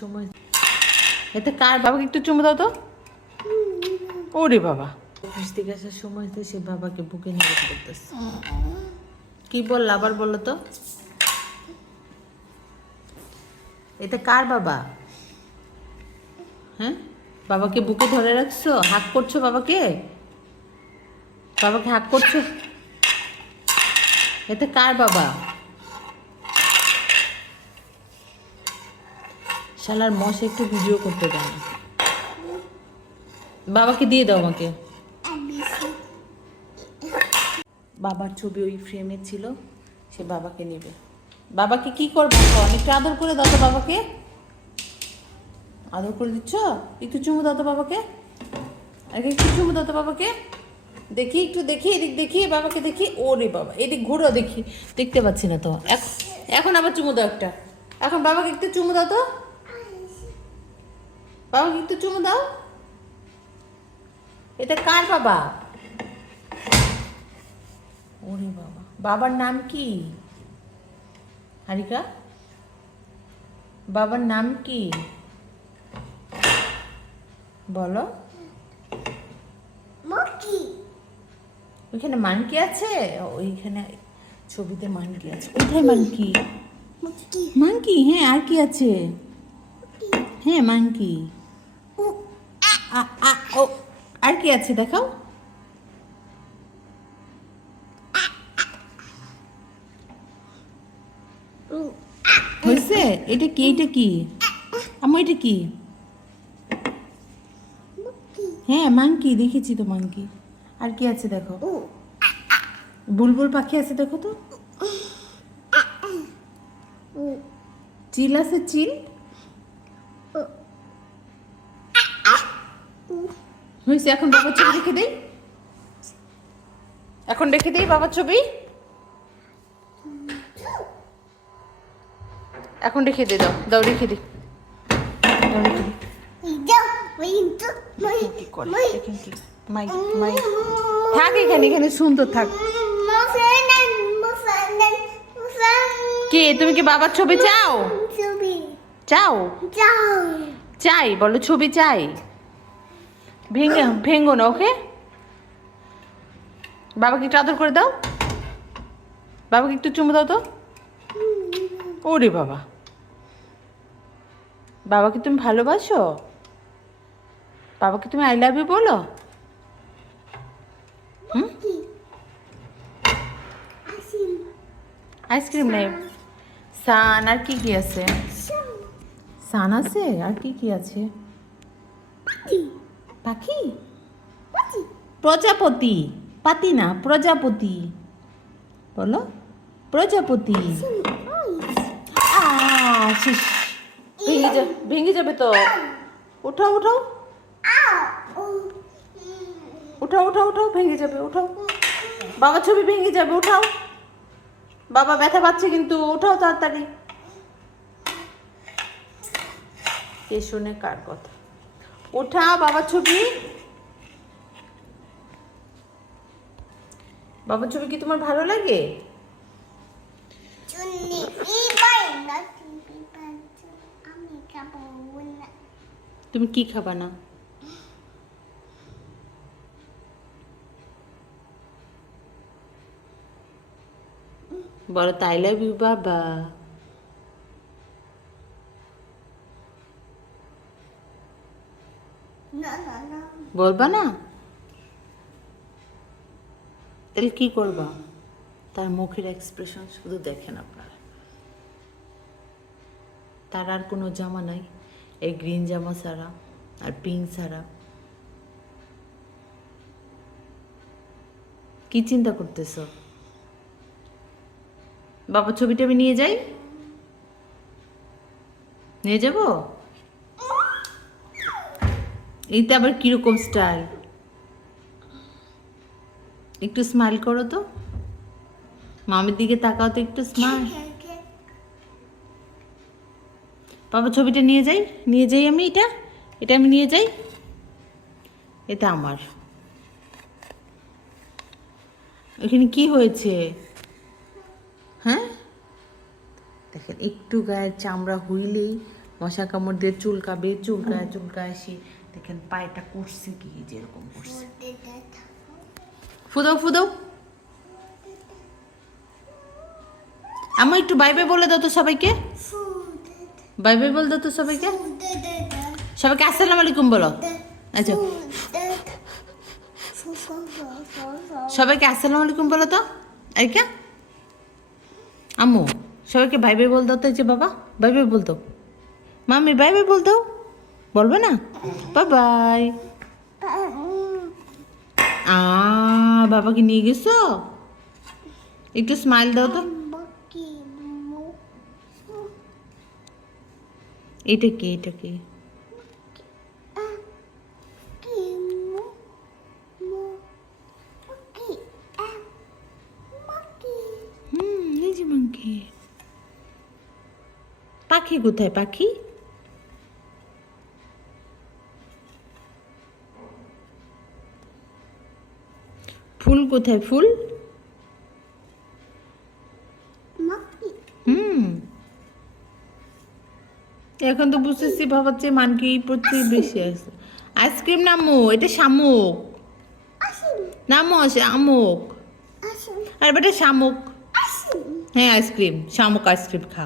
সময়। এতে কার বাবাকে একটু দাও তো। ওরে বাবা। সময় তো সে বাবাকে বুকে নিয়ে করতেছে কি বলল আবার বলল তো। এটা কার বাবা? হ্যাঁ? বাবাকে বুকে ধরে রাখছো? হাত করছ বাবাকে? বাবাকে হাত করছ? এতে কার বাবা? শালার মশা একটু ভিডিও করতে দেয় না। বাবাকে দিয়ে দাও আমাকে। বাবার ছবি ওই ফ্রেমে ছিল, সে বাবাকে নেবে। বাবাকে কি করব? একটু আদর করে দাও তো বাবাকে। আদর করে দিচ্ছ? একটু চুমু দাও তো বাবাকে। একটু চুমু দাও তো বাবাকে। দেখি, একটু দেখি, এদিক দেখি, বাবাকে দেখি। ওরে বাবা, এদিক ঘুরো দেখি। দেখতে পাচ্ছি না তো। এখন আবার চুমু দাও একটা। এখন বাবাকে একটু চুমু দাও তো। বাবাকে একটু চুমু দাও। এটা কার বাবা? ওরে বাবা বাবার নাম কি? হারিকা বাবার নাম কি? বলো। ওইখানে মানকি আছে? ওইখানে ছবিতে মানকি আছে। কোথায় মানকি? মানকি। হ্যাঁ আর কি আছে? হ্যাঁ মানকি। আর কি আছে দেখাও? হয়েছে? এটা কি? এটা কি? আমার এটা কি? হ্যাঁ মাংকি, দেখেছি তো মাংকি। আর কি আছে দেখো? বুলবুল পাখি আছে দেখো তো? চিল আছে চিল? হয়েছে এখন বাবার ছবি রেখে দেই? এখন রেখে দেই বাবার ছবি? এখন রেখে দে দাও দাও রেখে দিই দাও রেখে দিই থাক এখানে এখানে সুন্দর থাক। কে তুমি কি বাবার ছবি। চাও? চাও। চাই বলো ছবি চাই। ভেঙে ভেঙ্গো না ওকে বাবাকে একটু আদর করে দাও। বাবাকে একটু চুমু দাও তো। ওরে বাবা। বাবাকে তুমি ভালোবাসো? বাবাকে তুমি আই লাভ ইউ বলো? হুম? আইসক্রিম নেই। সান আর কি কি আছে? সান। আছে? আর কি কি আছে? পাখি? প্রজাপতি। পাতি না, প্রজাপতি। বলো, প্রজাপতি। ভেঙে যাবে ভেঙে যাবে তো। উঠাও উঠাও। উঠাও উঠাও উঠাও, ভেঙে যাবে, উঠাও। বাবা ছবি ভেঙে যাবে, উঠাও। বাবা ব্যথা পাচ্ছে কিন্তু, উঠাও তাড়াতাড়ি। কে শুনে কার কথা? উঠাও বাবার ছবি। বাবার ছবি কি তোমার ভালো লাগে? তুমি কি খাবা না? বলো তাই লাভ ইউ বাবা। বলবা না? তাহলে কি করবা? তার মুখের এক্সপ্রেশন শুধু দেখেন আপনারা। তার আর কোনো জামা নাই। এই গ্রিন জামা ছাড়া আর পিঙ্ক ছাড়া। কি চিন্তা করতেছ? বাবার ছবিটা আমি নিয়ে যাই? নিয়ে যাব? এইটা আবার কীরকম স্টাইল একটু স্মাইল করো তো। মামির দিকে তাকাও তো একটু স্মাইল বাবা, ছবিটা নিয়ে যাই নিয়ে যাই আমি এটা। এটা আমি নিয়ে যাই। এটা আমার। এখানে কি হয়েছে? হ্যাঁ? দেখেন, একটু গায়ের চামড়া হুইলেই মশা কামড় দিয়ে চুলকাবে, চুলকায় চুলকায় আসি দেখেন পায়েটা করছে কি যেরকম করছে। ফুদাও ফুদাও। আমি একটু বাই বাই বলে দাও তো সবাইকে। বাই বাই বলে দাও তো সবাইকে। সবাইকে আসসালামু আলাইকুম বলো। আচ্ছা। সবাইকে আসসালামু আলাইকুম বলো তো। আইকা। আম্মু সবাইকে বাই বাই বল দাও তো এই যে বাবা। বাই বাই বল দাও। মামি বাই বাই বল দাও। বলবে না? বাই বাই আ, বাবাকে নিয়ে গেছো? একটু স্মাইল দাও তো। এটা কি এটা কি? পাখি কোথায়, পাখি? ফুল কোথায়? ফুল? হুম। এখন তো বুঝতেছি বাবার চেয়ে মানকি প্রতি বেশি আছে। আইসক্রিম নামো এটা শামুক। নামো শামুক। আর বেটা শামুক। হ্যাঁ আইসক্রিম শামুক আইসক্রিম খা।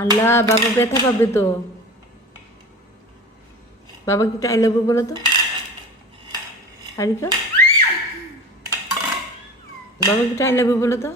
আল্লাহ, বাবা ব্যথা পাবে তো। বাবা কি আই লাভ বলো তো? বাবা কি আই লাভ বলো তো?